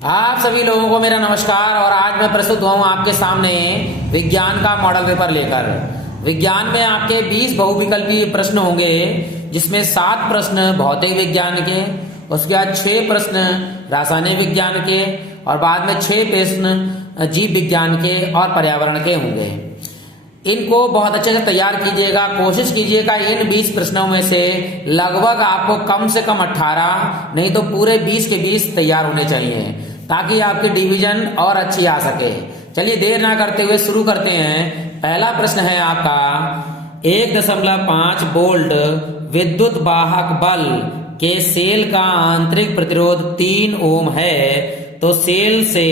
आप सभी लोगों को मेरा नमस्कार। और आज मैं प्रस्तुत हुआ हूँ आपके सामने विज्ञान का मॉडल पेपर लेकर। विज्ञान में आपके 20 बहुविकल्पीय प्रश्न होंगे, जिसमें 7 प्रश्न भौतिक विज्ञान के, उसके बाद 6 प्रश्न रासायनिक विज्ञान के और बाद में 6 प्रश्न जीव विज्ञान के और पर्यावरण के होंगे। इनको बहुत अच्छे से तैयार कीजिएगा। कोशिश कीजिएगा इन 20 प्रश्नों में से लगभग आपको कम से कम 18 नहीं तो पूरे 20 के 20 तैयार होने चाहिए, ताकि आपकी डिवीजन और अच्छी आ सके। चलिए देर ना करते हुए शुरू करते हैं। पहला प्रश्न है आपका 1.5 वोल्ट विद्युत वाहक बल के सेल का आंतरिक प्रतिरोध 3 ओम है, तो सेल से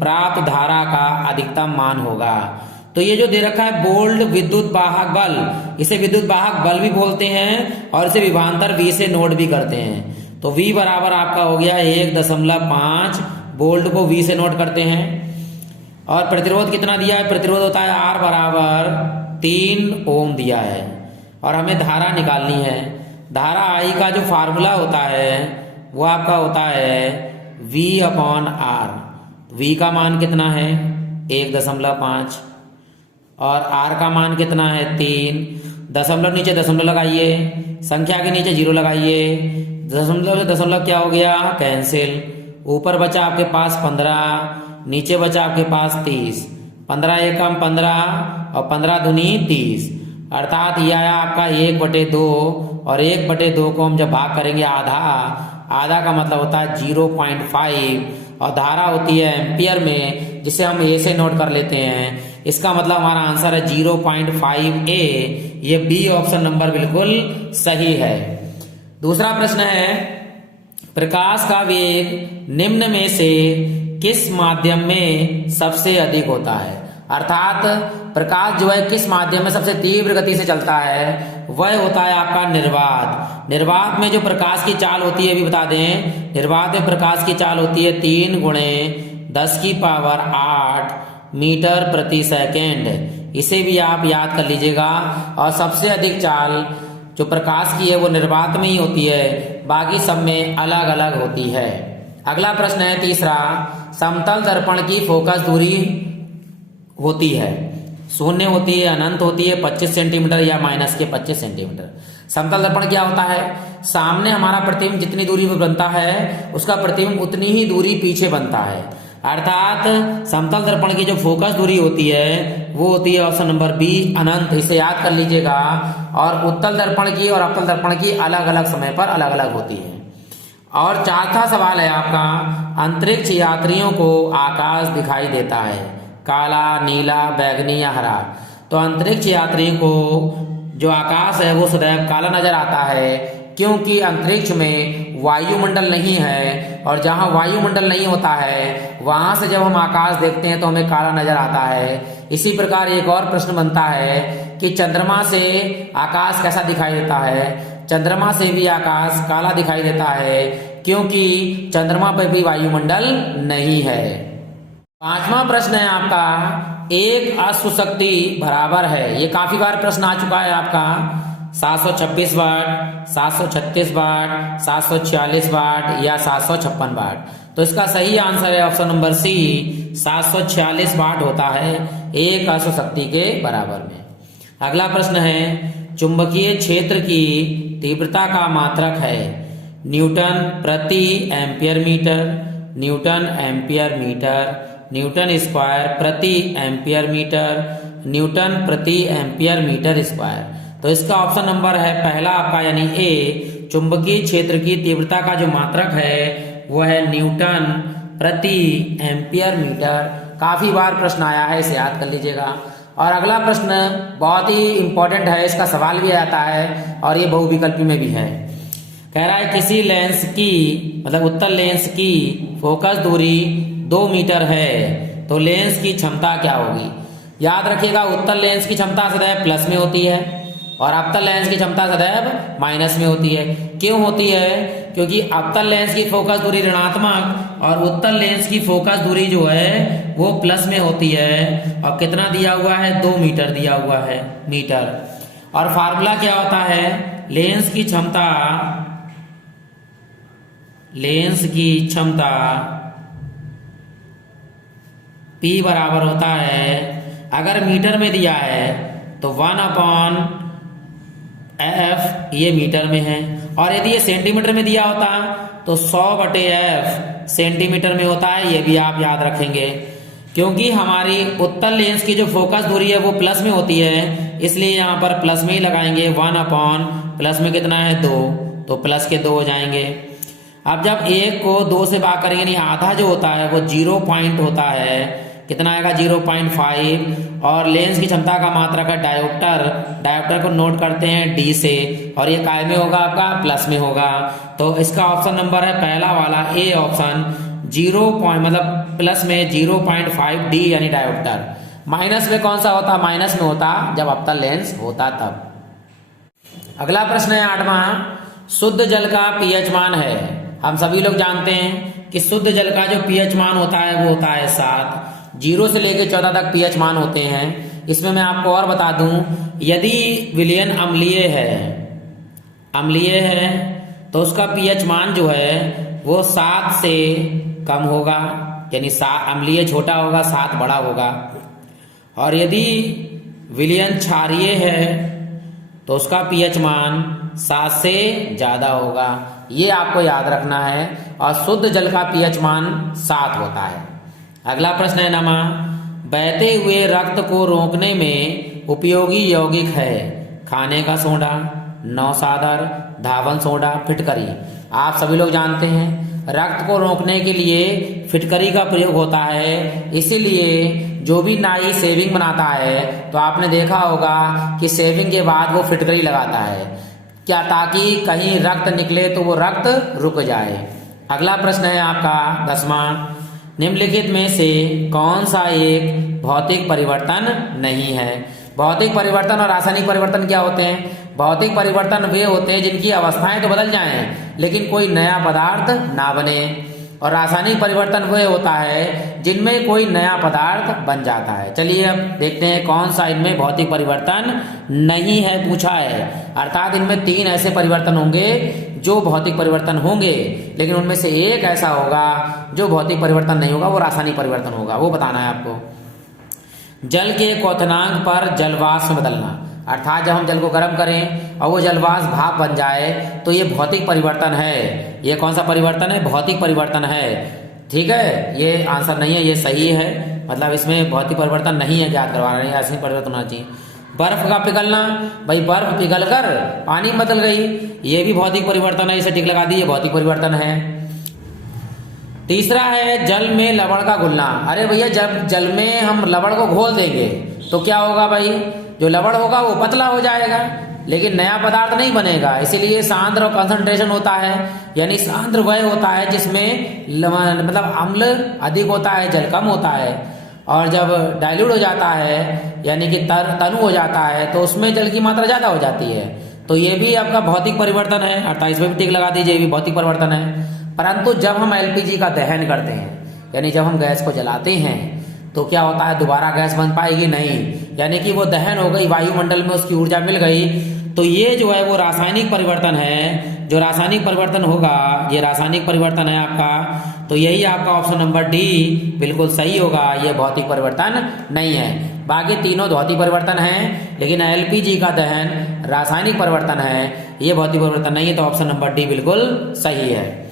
प्राप्त धारा का अधिकतम मान होगा। तो ये जो दे रखा है वोल्ट विद्युत वाहक बल, इसे विद्युत वाहक बल भी बोलते हैं और इसे विभवांतर V से नोट भी करते हैं। तो V बराबर आपका हो गया 1.5 वोल्ट को V से नोट करते हैं। और प्रतिरोध कितना दिया है? प्रतिरोध होता है R बराबर 3 ओम दिया है। और हमें धारा निकालनी है। धारा I का जो फार्मूला होता है वो आपका होता है V/R। V का मान कितना है? 1.5 और R का मान कितना है? 3। दशमलव नीचे दशमलव लगाइए, संख्या के नीचे 0 लगाइए। दशमलव से दशमलव क्या हो गया? कैंसिल। ऊपर बचा आपके पास 15, नीचे बचा आपके पास 30। 15 एकम 15 और 15 दूनी 30, अर्थात यह आया आपका 1/2। और 1/2 को हम जब भाग करेंगे आधा का मतलब होता है 0.5 और धारा होती है एम्पियर में, जिसे हम ए से नोट कर लेते हैं। इसका मतलब हमारा आंसर है 0.5 ए। ये बी ऑप्शन नंबर बिल्कुल सही है। दूसरा प्रश्न है प्रकाश का वेग निम्न में से किस माध्यम में सबसे अधिक होता है? अर्थात प्रकाश जो है किस माध्यम में सबसे तीव्र गति से चलता है? वह होता है आपका निर्वात। निर्वात में जो प्रकाश की चाल होती है भी बता दें। निर्वात में प्रकाश की चाल होती है 3 × 10⁸ मीटर प्रति सेकेंड। इसे भी आप याद कर लीजिएगा। और सबसे अधिक चाल जो प्रकाश की है वो निर्वात में ही होती है, बाकी सब में अलग अलग होती है। अगला प्रश्न है तीसरा, समतल दर्पण की फोकस दूरी होती है, शून्य होती है, अनंत होती है, 25 सेंटीमीटर या -25 सेंटीमीटर। समतल दर्पण क्या होता है? सामने हमारा प्रतिबिंब जितनी दूरी पर बनता है उसका प्रतिबिंब उतनी ही दूरी पीछे बनता है। अर्थात समतल दर्पण की जो फोकस दूरी होती है वो होती है ऑप्शन नंबर बी, अनंत। इसे याद कर लीजिएगा। और उत्तल दर्पण की और अवतल दर्पण की अलग अलग समय पर अलग अलग होती है। और चौथा सवाल है आपका, अंतरिक्ष यात्रियों को आकाश दिखाई देता है काला, नीला, बैंगनी या हरा। तो अंतरिक्ष यात्री को जो आकाश है वो सदैव काला नजर आता है, क्योंकि अंतरिक्ष में वायुमंडल नहीं है। और जहां वायुमंडल नहीं होता है वहां से जब हम आकाश देखते हैं तो हमें काला नजर आता है। इसी प्रकार एक और प्रश्न बनता है कि चंद्रमा से आकाश कैसा दिखाई देता है? चंद्रमा से भी आकाश काला दिखाई देता है, क्योंकि चंद्रमा पर भी वायुमंडल नहीं है। पांचवा प्रश्न है आपका, एक अश्व शक्ति बराबर है। ये काफी बार प्रश्न आ चुका है आपका। 726 वाट, 736 वाट, 746 वाट या 756 वाट। तो इसका सही आंसर है ऑप्शन नंबर सी, 746 वाट होता है एक अश्व शक्ति के बराबर में। अगला प्रश्न है, चुंबकीय क्षेत्र की तीव्रता का मात्रक है न्यूटन प्रति ampere metre, newton ampere metre, newton square प्रति एम्पियर मीटर, न्यूटन प्रति एम्पियर मीटर स्क्वायर। तो इसका ऑप्शन नंबर है पहला आपका यानी ए। चुंबकीय क्षेत्र की तीव्रता का जो मात्रक है वो है न्यूटन प्रति एम्पियर मीटर। काफी बार प्रश्न आया है, इसे याद कर लीजिएगा। और अगला प्रश्न बहुत ही इंपॉर्टेंट है, इसका सवाल भी आता है और ये बहुविकल्पी में भी है। कह रहा है किसी लेंस की मतलब उत्तल लेंस की फोकस दूरी 2 मीटर है, तो लेंस की क्षमता क्या होगी? याद रखिएगा उत्तल लेंस की क्षमता सदैव प्लस में होती है और अवतल लेंस की क्षमता सदैव माइनस में होती है। क्यों होती है? क्योंकि अवतल लेंस की फोकस दूरी ऋणात्मक और उत्तल लेंस की फोकस दूरी जो है वो प्लस में होती है। और कितना दिया हुआ है? 2 मीटर दिया हुआ है, मीटर। और फार्मूला क्या होता है? लेंस की क्षमता P बराबर होता है, अगर मीटर में दिया है तो 1/f, ये मीटर में है। और यदि ये सेंटीमीटर में दिया होता तो 100/f सेंटीमीटर में होता है, ये भी आप याद रखेंगे। क्योंकि हमारी उत्तल लेंस की जो फोकस दूरी है वो प्लस में होती है, इसलिए यहाँ पर प्लस में ही लगाएंगे। 1/+ में कितना है 2, तो प्लस के 2 हो जाएंगे। अब जब 1 को 2 से भाग करेंगे, नहीं आधा जो होता है वो 0 पॉइंट होता है, कितना आएगा 0.5। और लेंस की क्षमता का मात्रक है डायोप्टर को नोट करते हैं D से, और ये काय में होगा आपका प्लस में होगा। तो इसका ऑप्शन नंबर है पहला वाला ए ऑप्शन, 0 मतलब प्लस में 0.5 D यानी डायोप्टर। माइनस में कौन सा होता, माइनस में होता जब अवतल लेंस होता तब। अगला प्रश्न है 8वां, शुद्ध जल का pH मान है। हम सभी लोग जानते हैं कि शुद्ध जल का जो pH मान होता है वो होता है 7। 0 से लेकर 14 तक pH मान होते हैं। इसमें मैं आपको और बता दूं, यदि विलयन अम्लीय है तो उसका pH मान जो है वो 7 से कम होगा, यानी 7 अम्लीय छोटा होगा, 7 बड़ा होगा। और यदि विलयन क्षारीय है तो उसका pH मान 7 से ज्यादा होगा, ये आपको याद रखना है। और शुद्ध जल का pH मान 7 होता है। अगला प्रश्न है 9वां, बहते हुए रक्त को रोकने में उपयोगी यौगिक है। खाने का सोडा, नौसादर, धावन सोडा, फिटकरी। आप सभी लोग जानते हैं रक्त को रोकने के लिए फिटकरी का प्रयोग होता है। इसीलिए जो भी नाई शेविंग बनाता है तो आपने देखा होगा कि शेविंग के बाद वो फिटकरी लगाता है, क्या, ताकि कहीं रक्त निकले तो वो रक्त रुक जाए। अगला प्रश्न है आपका 10वां, निम्नलिखित में से कौन सा एक भौतिक परिवर्तन नहीं है। भौतिक परिवर्तन और रासायनिक परिवर्तन क्या होते हैं? भौतिक परिवर्तन वे होते हैं जिनकी अवस्थाएं तो बदल जाएं लेकिन कोई नया पदार्थ ना बने। और रासायनिक परिवर्तन वह होता है जिनमें कोई नया पदार्थ बन जाता है। चलिए अब देखते हैं कौन सा इनमें भौतिक परिवर्तन नहीं है पूछा है। अर्थात इनमें 3 ऐसे परिवर्तन होंगे जो भौतिक परिवर्तन होंगे, लेकिन उनमें से एक ऐसा होगा जो भौतिक परिवर्तन नहीं होगा, वो रासायनिक परिवर्तन होगा। वो बताना है आपको। जल के क्वथनांक पर जलवाष्प में बदलना, अर्थात जब हम जल को गर्म करें और वो जलवाष्प भाप बन जाए तो ये भौतिक परिवर्तन है। ये कौन सा परिवर्तन है? भौतिक परिवर्तन है। ठीक है, ये आंसर नहीं है, ये सही है। मतलब इसमें भौतिक परिवर्तन नहीं है, याद करवा रहे हैं, ऐसे परिवर्तन होना चाहिए। बर्फ का पिघलना, भाई बर्फ पिघलकर पानी में बदल गई, ये भी भौतिक परिवर्तन है, इसे टिक लगा दी, ये भौतिक परिवर्तन है। तीसरा है जल में लवण का घुलना। अरे भैया जब जल में हम लवण को घोल देंगे तो क्या होगा भाई? जो लवण होगा वो पतला हो जाएगा लेकिन नया पदार्थ नहीं बनेगा। इसीलिए सांद्र और कंसंट्रेशन होता है, यानी सांद्र वह होता है जिसमें मतलब अम्ल अधिक होता है, जल कम होता है। और जब डाइल्यूट हो जाता है यानी कि तनु हो जाता है तो उसमें जल की मात्रा ज्यादा हो जाती है। तो ये भी आपका भौतिक परिवर्तन है, अर्थात इसमें भी टिक लगा दीजिए, ये भी भौतिक परिवर्तन है। परंतु जब हम एलपीजी का दहन करते हैं यानी जब हम गैस को जलाते हैं तो क्या होता है? दोबारा गैस बन पाएगी नहीं, यानी कि वो दहन हो गई, वायुमंडल में उसकी ऊर्जा मिल गई। तो ये जो है वो रासायनिक परिवर्तन है। जो रासायनिक परिवर्तन होगा ये रासायनिक परिवर्तन है आपका। तो यही आपका ऑप्शन नंबर डी बिल्कुल सही होगा, ये भौतिक परिवर्तन नहीं है। बाकी तीनों भौतिक परिवर्तन है, लेकिन एलपीजी का दहन रासायनिक परिवर्तन है, ये भौतिक परिवर्तन नहीं है। तो ऑप्शन नंबर डी बिल्कुल सही है।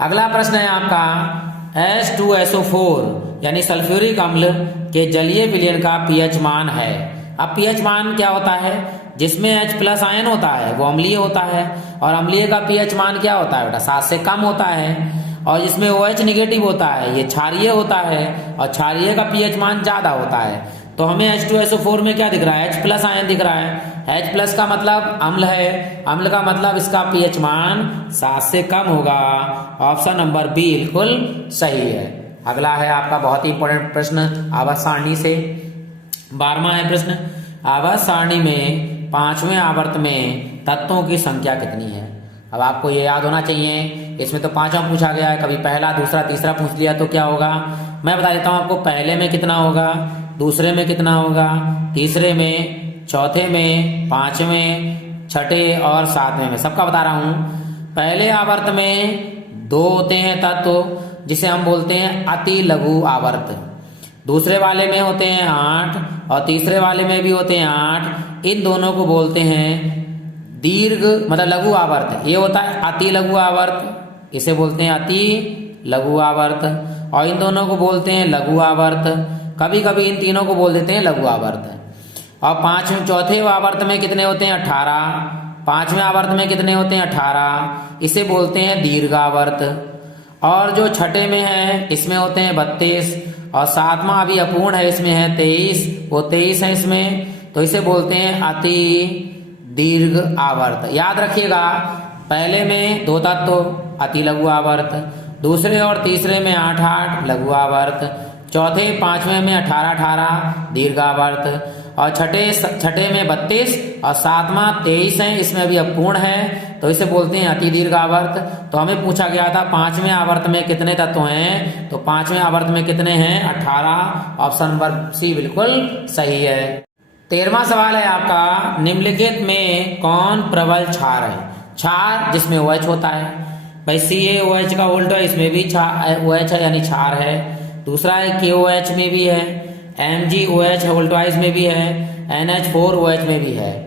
अगला प्रश्न है आपका H2SO4 यानी सल्फ्यूरिक अम्ल के जलीय विलयन का pH मान है। अब pH मान क्या होता है? जिसमें H+ आयन होता है वो अम्लीय होता है, और अम्लीय का pH मान क्या होता है बेटा? 7 से कम होता है। और जिसमें OH निगेटिव होता है ये क्षारीय होता है, और क्षारीय का pH मान ज्यादा होता है। तो हमें H2SO4 में क्या दिख रहा है? H+ आयन दिख रहा है। H+ का मतलब अम्ल है, अम्ल का मतलब इसका pH मान 7 से कम होगा। ऑप्शन नंबर बी बिल्कुल सही है। अगला है आपका बहुत ही इंपॉर्टेंट प्रश्न आवर्त सारणी से। 12वां है प्रश्न, आवर्त सारणी में 5वें आवर्त में तत्वों की संख्या कितनी है? अब आपको ये याद होना चाहिए, इसमें तो 5वां पूछा गया है, कभी पहला दूसरा तीसरा पूछ लिया तो क्या होगा? मैं बता देता हूँ आपको। पहले में कितना होगा, दूसरे में कितना होगा, तीसरे में, चौथे में, 5वें, छठे और 7वें में, सबका बता रहा हूँ। पहले आवर्त में 2 होते हैं तत्व, जिसे हम बोलते हैं अति लघु आवर्त। दूसरे वाले में होते हैं 8 और तीसरे वाले में भी होते हैं 8। इन दोनों को बोलते हैं दीर्घ मतलब लघु आवर्त। ये होता है अति लघु आवर्त, इसे बोलते हैं अति लघु आवर्त। और इन दोनों को बोलते हैं लघु आवर्त। कभी कभी इन तीनों को बोल देते हैं लघु आवर्त। और चौथे आवर्त में कितने होते हैं 18। पांचवें आवर्त में कितने होते हैं 18, इसे बोलते हैं दीर्घावर्त। और जो छठे में है इसमें होते हैं 32 और सातवां अभी अपूर्ण है इसमें है 23, वो 23 है इसमें, तो इसे बोलते हैं अति दीर्घ आवर्त। याद रखिएगा पहले में 2 तत्व अति लघु आवर्त, दूसरे और तीसरे में 8-8 लघु आवर्त, चौथे पांचवें में 18-18 दीर्घावर्त और छठे में 32 और सातवां 23 है, इसमें अभी अपूर्ण है तो इसे बोलते हैं अति दीर्घ आवर्त। तो हमें पूछा गया था पांचवें आवर्त में कितने तत्व हैं, तो पांचवें आवर्त में कितने हैं 18। ऑप्शन नंबर सी बिल्कुल सही है। 13वां सवाल है आपका, निम्नलिखित में कौन प्रबल क्षार है? क्षार जिसमें OH होता है, भाई CaOH का उल्टा इसमें भी OH है यानी क्षार है। दूसरा है KOH में भी है, MgOH उल्टा इसमें भी है, NH4OH में भी है।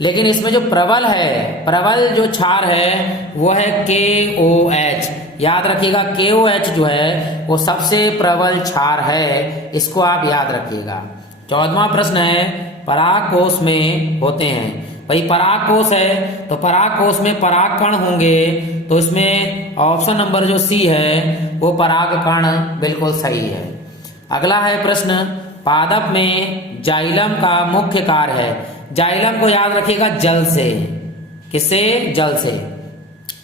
लेकिन इसमें जो प्रबल है, प्रबल जो क्षार है वो है KOH। याद रखिएगा KOH जो है वो सबसे प्रबल क्षार है, इसको आप याद रखिएगा। 14वां प्रश्न है, पराग कोश में होते हैं। भाई पराग कोश है तो पराग कोश में पराग कण होंगे, तो इसमें ऑप्शन नंबर जो सी है वो पराग कण बिल्कुल सही है। अगला है प्रश्न, पादप में जाइलम का मुख्य कार्य है। जाइलम को याद रखिएगा जल से, किससे? जल से।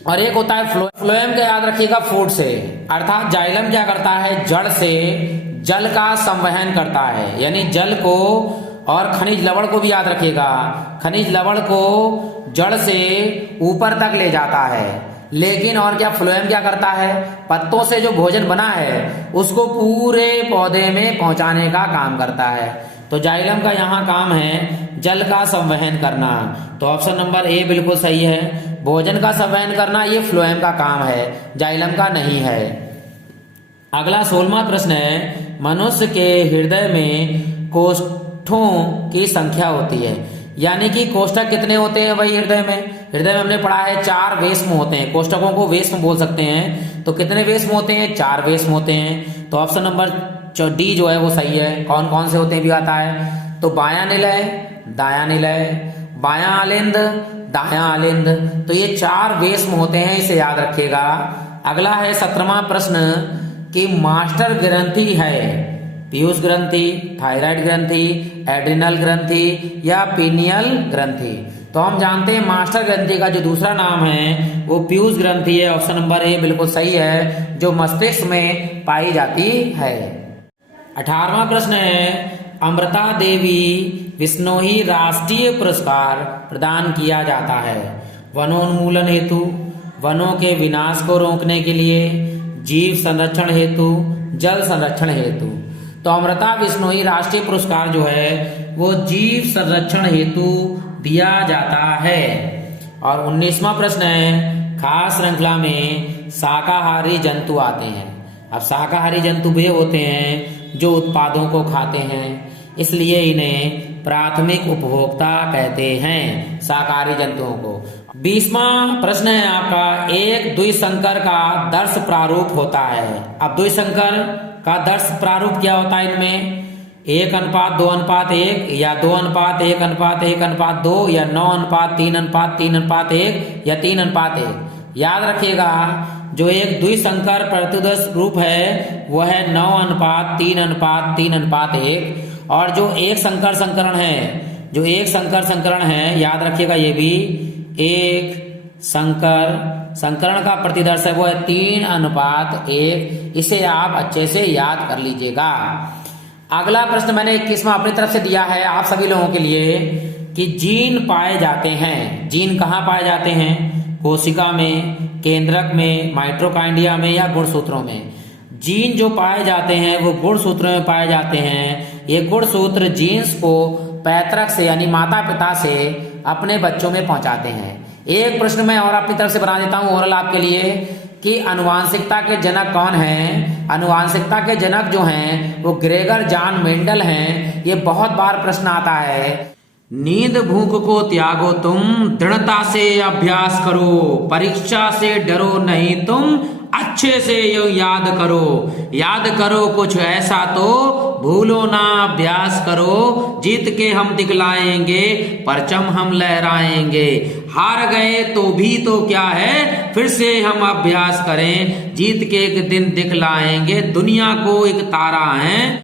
और एक होता है फ्लोएम का याद रखिएगा फूड से। अर्थात जाइलम क्या करता है, जड़ से जल का संवहन करता है, यानी जल को और खनिज लवण को भी याद रखिएगा, खनिज लवण को जड़ से ऊपर तक ले जाता है। लेकिन और क्या फ्लोएम क्या करता है, पत्तों से जो भोजन बना है उसको पूरे पौधे में पहुंचाने का काम करता है। तो जाइलम का यहाँ काम है जल का संवहन करना, तो ऑप्शन नंबर ए बिल्कुल सही है। भोजन का संवहन करना ये फ्लोएम का काम है, जाइलम का नहीं है। अगला 16वां प्रश्न है, मनुष्य के हृदय में कोष्ठों की संख्या होती है, यानी कि कोष्ठक कितने होते हैं भाई हृदय में? हृदय में हमने पढ़ा है 4 वेश्म होते हैं, कोष्ठकों को वेश्म बोल सकते हैं। तो कितने वेश्म होते हैं? 4 वेश्म होते हैं। तो ऑप्शन नंबर डी जो है वो सही है। कौन कौन से होते हैं भी आता है, तो बायां निलय, दायां निलय, बायां आलिंद, दायां आलिंद, तो ये 4 वेश्म होते हैं, इसे याद रखिएगा। अगला है 17वां प्रश्न कि मास्टर ग्रंथि है पीयूष ग्रंथि, थायराइड ग्रंथि, एड्रिनल ग्रंथि या पीनियल ग्रंथि। तो हम जानते हैं मास्टर ग्रंथि का जो दूसरा नाम है वो पीयूष ग्रंथि है। ऑप्शन नंबर ए बिल्कुल सही है, जो मस्तिष्क में पाई जाती है। 18वां प्रश्न है, अमृता देवी विश्नोई राष्ट्रीय पुरस्कार प्रदान किया जाता है वनोन्मूलन हेतु, वनों के विनाश को रोकने के लिए, जीव संरक्षण हेतु, जल संरक्षण हेतु। तो अमृता विश्नोई राष्ट्रीय पुरस्कार जो है वो जीव संरक्षण हेतु दिया जाता है। और 19वां प्रश्न है, खास श्रृंखला में शाकाहारी जंतु आते हैं। अब शाकाहारी जंतु वे होते हैं जो उत्पादों को खाते हैं, इसलिए इन्हें प्राथमिक उपभोक्ता कहते हैं, शाकाहारी जंतुओं को। 20वां प्रश्न है आपका, एक द्विसंकर का दर्श प्रारूप होता है। अब द्विसंकर का दर्श प्रारूप क्या होता है इनमें? 1:2:1 या 2:1:1:1:2 या 9:3:3:1 या 3:1। याद रखिएगा जो एक द्विसंकर प्रतिदर्श रूप है वो है 9:3:3:1। और जो एक संकर संकरण है, जो एक संकर संकरण है, याद रखिएगा ये भी एक संकर संकरण का प्रतिदर्श है वो है 3:1। इसे आप अच्छे से याद कर लीजिएगा। अगला प्रश्न मैंने 21वां अपनी तरफ से दिया है आप सभी लोगों के लिए कि जीन पाए जाते हैं। जीन कहाँ पाए जाते हैं? कोशिका में, केंद्रक में, माइटोकॉन्ड्रिया में या गुणसूत्रों में। जीन जो पाए जाते हैं वो गुणसूत्रों में पाए जाते हैं। ये गुणसूत्र जीन्स को पैतृक से यानी माता पिता से अपने बच्चों में पहुंचाते हैं। एक प्रश्न मैं और अपनी तरफ से बना देता हूं ओरल आपके लिए कि आनुवांशिकता के जनक कौन हैं। आनुवांशिकता के जनक जो हैं वो ग्रेगर जॉन मेंडल हैं। ये बहुत बार प्रश्न आता है। नींद भूख को त्यागो तुम, दृढ़ता से अभ्यास करो, परीक्षा से डरो नहीं तुम, अच्छे से यूं याद करो कुछ ऐसा तो भूलो ना अभ्यास करो, जीत के हम दिखलाएंगे परचम हम लहराएंगे, हार गए तो भी तो क्या है फिर से हम अभ्यास करें, जीत के एक दिन दिखलाएंगे दुनिया को एक तारा है।